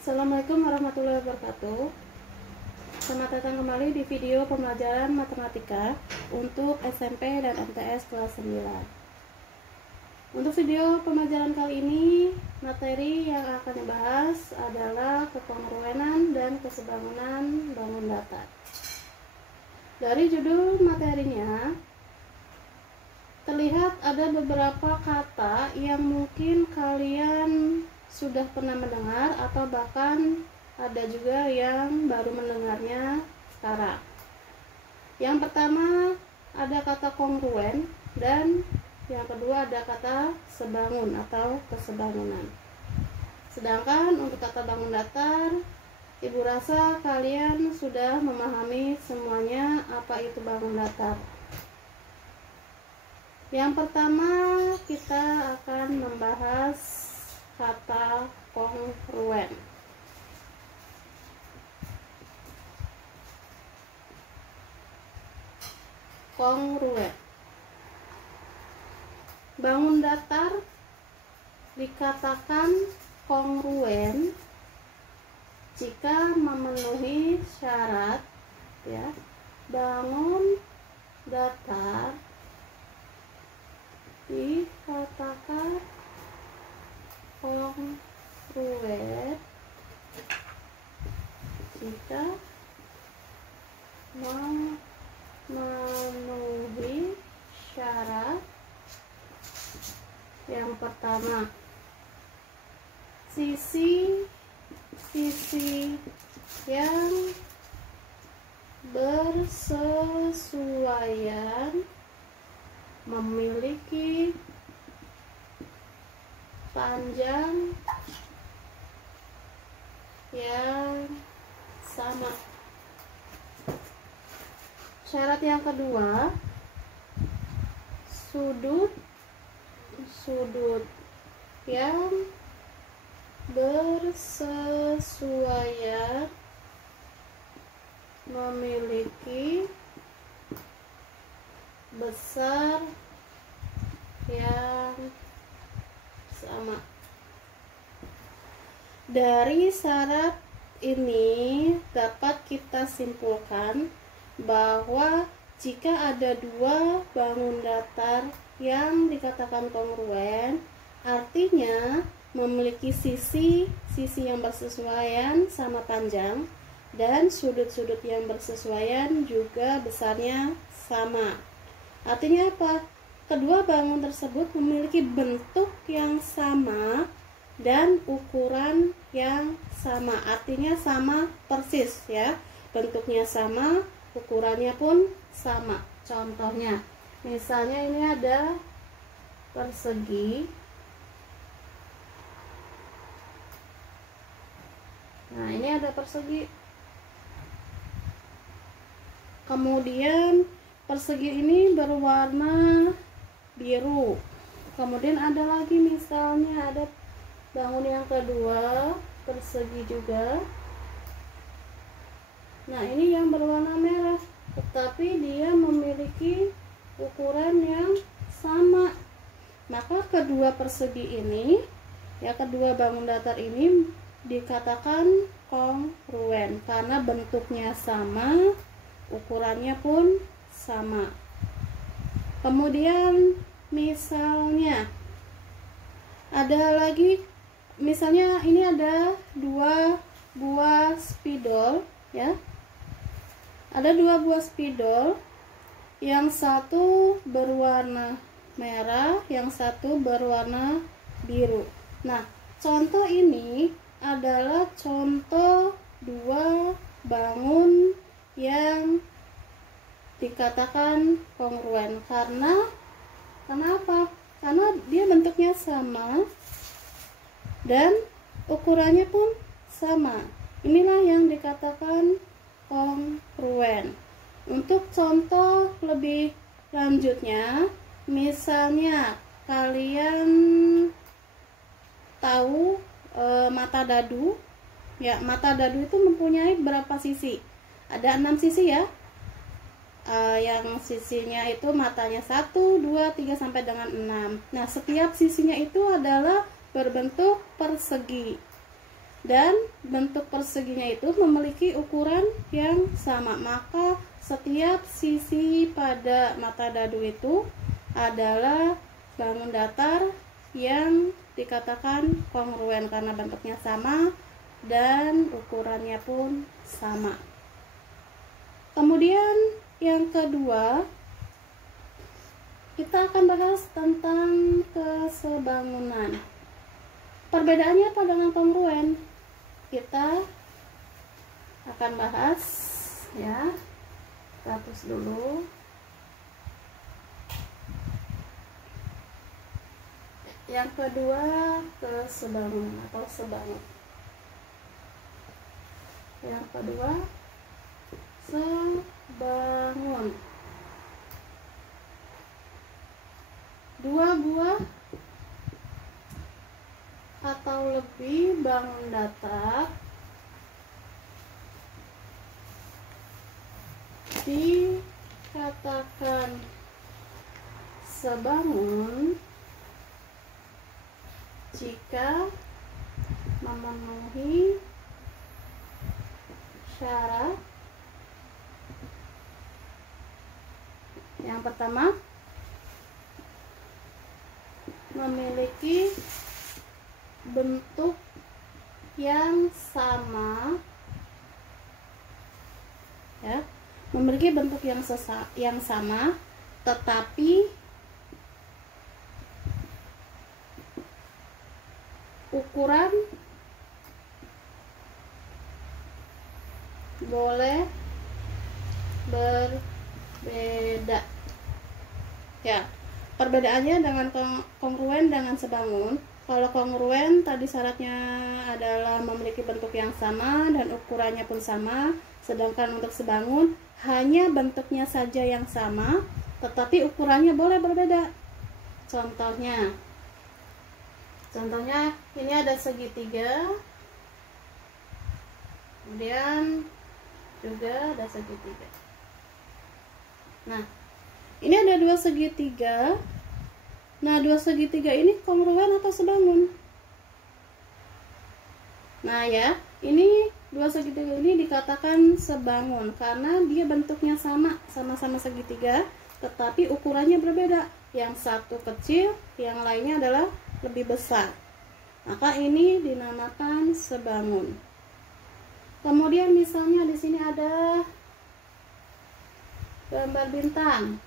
Assalamualaikum warahmatullahi wabarakatuh. Selamat datang kembali di video pembelajaran matematika untuk SMP dan MTS kelas 9. Untuk video pembelajaran kali ini, materi yang akan dibahas adalah kekongruenan dan kesebangunan bangun datar. Dari judul materinya, terlihat ada beberapa kata yang mungkin kalian sudah pernah mendengar atau bahkan ada juga yang baru mendengarnya sekarang. Yang pertama ada kata kongruen dan yang kedua ada kata sebangun atau kesebangunan. Sedangkan untuk kata bangun datar, Ibu rasa kalian sudah memahami semuanya apa itu bangun datar. Yang pertama kita akan membahas kata kongruen. Kongruen. Bangun datar dikatakan kongruen jika memenuhi syarat, ya. Bangun datar dikatakan kongruen jika memenuhi syarat. Yang pertama, sisi yang bersesuaian memiliki panjang yang sama. Syarat yang kedua, sudut yang bersesuaian memiliki besar yang sama. Dari syarat ini dapat kita simpulkan bahwa jika ada dua bangun datar yang dikatakan kongruen, artinya memiliki sisi yang bersesuaian sama panjang dan sudut-sudut yang bersesuaian juga besarnya sama. Artinya apa? Kedua bangun tersebut memiliki bentuk yang sama dan ukuran yang sama. Artinya sama persis, ya. Bentuknya sama, ukurannya pun sama. Contohnya, misalnya ini ada persegi. Nah, ini ada persegi. Kemudian persegi ini berwarna biru. Kemudian ada lagi misalnya ada bangun yang kedua, persegi juga. Nah, ini yang berwarna merah, tetapi dia memiliki ukuran yang sama. Maka kedua persegi ini, ya, kedua bangun datar ini dikatakan kongruen karena bentuknya sama, ukurannya pun sama. Kemudian misalnya ada lagi, misalnya ini ada dua buah spidol, ya. Ada dua buah spidol, yang satu berwarna merah, yang satu berwarna biru. Nah, contoh ini adalah contoh dua bangun yang dikatakan kongruen. Kenapa? Karena dia bentuknya sama dan ukurannya pun sama. Inilah yang dikatakan kongruen. Untuk contoh lebih lanjutnya, misalnya kalian tahu mata dadu, ya. Mata dadu itu mempunyai berapa sisi? Ada 6 sisi, ya. Yang sisinya itu matanya 1, 2, 3 sampai dengan 6. Nah, setiap sisinya itu adalah berbentuk persegi. dan bentuk perseginya itu memiliki ukuran yang sama, maka setiap sisi pada mata dadu itu adalah bangun datar yang dikatakan kongruen karena bentuknya sama dan ukurannya pun sama. Kemudian yang kedua, kita akan bahas tentang kesebangunan. Perbedaannya apa dengan kongruen? Kita akan bahas ya. Kita hapus dulu. Yang kedua, kesebangunan atau sebangun. Yang kedua, sebangun. Dua buah atau lebih bangun datar dikatakan sebangun jika memenuhi syarat. Yang pertama, memiliki bentuk yang sama ya, memiliki bentuk yang sama, tetapi ukuran boleh berbeda ya. Perbedaannya dengan kongruen dengan sebangun. Kalau kongruen tadi syaratnya adalah memiliki bentuk yang sama dan ukurannya pun sama, sedangkan untuk sebangun hanya bentuknya saja yang sama, tetapi ukurannya boleh berbeda. Contohnya ini ada segitiga, kemudian juga ada segitiga. Nah, ini ada dua segitiga. Nah, dua segitiga ini kongruen atau sebangun? Nah ya, ini dua segitiga ini dikatakan sebangun karena dia bentuknya sama-sama segitiga, tetapi ukurannya berbeda. Yang satu kecil, yang lainnya adalah lebih besar. Maka ini dinamakan sebangun. Kemudian misalnya di sini ada gambar bintang.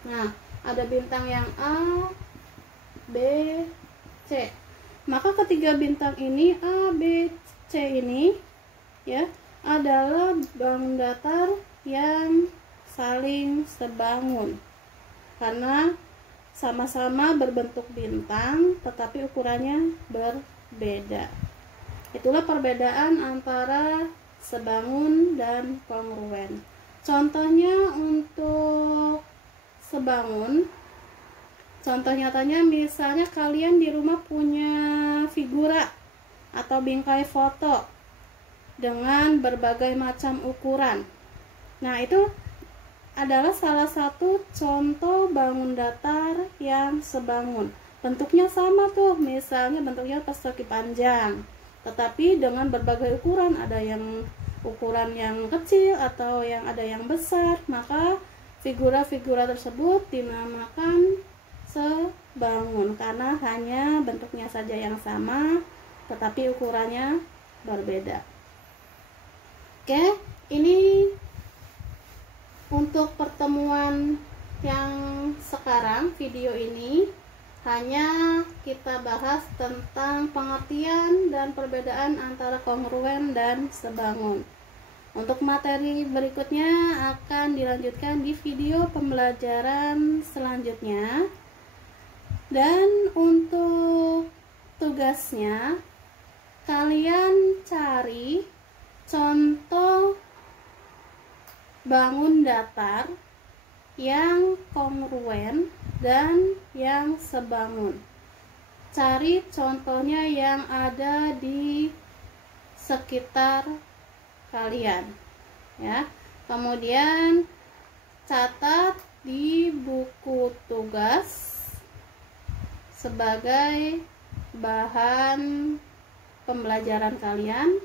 Nah, ada bintang yang A, B, C. Maka ketiga bintang ini A, B, C ini ya adalah bangun datar yang saling sebangun karena sama-sama berbentuk bintang tetapi ukurannya berbeda. Itulah perbedaan antara sebangun dan kongruen. Contohnya untuk sebangun, contoh nyatanya misalnya kalian di rumah punya figura atau bingkai foto dengan berbagai macam ukuran. Nah, itu adalah salah satu contoh bangun datar yang sebangun. Bentuknya sama tuh, misalnya bentuknya persegi panjang, tetapi dengan berbagai ukuran, ada yang ukuran yang kecil atau yang ada yang besar, maka figura-figura tersebut dinamakan sebangun karena hanya bentuknya saja yang sama tetapi ukurannya berbeda. Oke, ini untuk pertemuan yang sekarang, video ini hanya kita bahas tentang pengertian dan perbedaan antara kongruen dan sebangun. Untuk materi berikutnya akan dilanjutkan di video pembelajaran selanjutnya. Dan untuk tugasnya, kalian cari contoh bangun datar yang kongruen dan yang sebangun. Cari contohnya yang ada di sekitar kalian ya. Kemudian catat di buku tugas sebagai bahan pembelajaran kalian,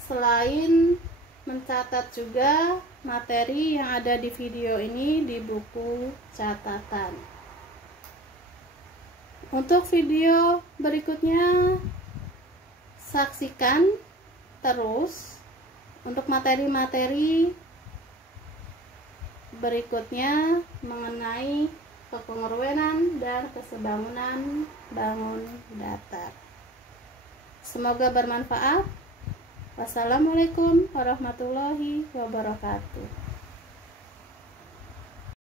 selain mencatat juga materi yang ada di video ini di buku catatan. Untuk video berikutnya saksikan terus untuk materi-materi berikutnya mengenai kekongruenan dan kesebangunan bangun datar. Semoga bermanfaat. Wassalamualaikum warahmatullahi wabarakatuh.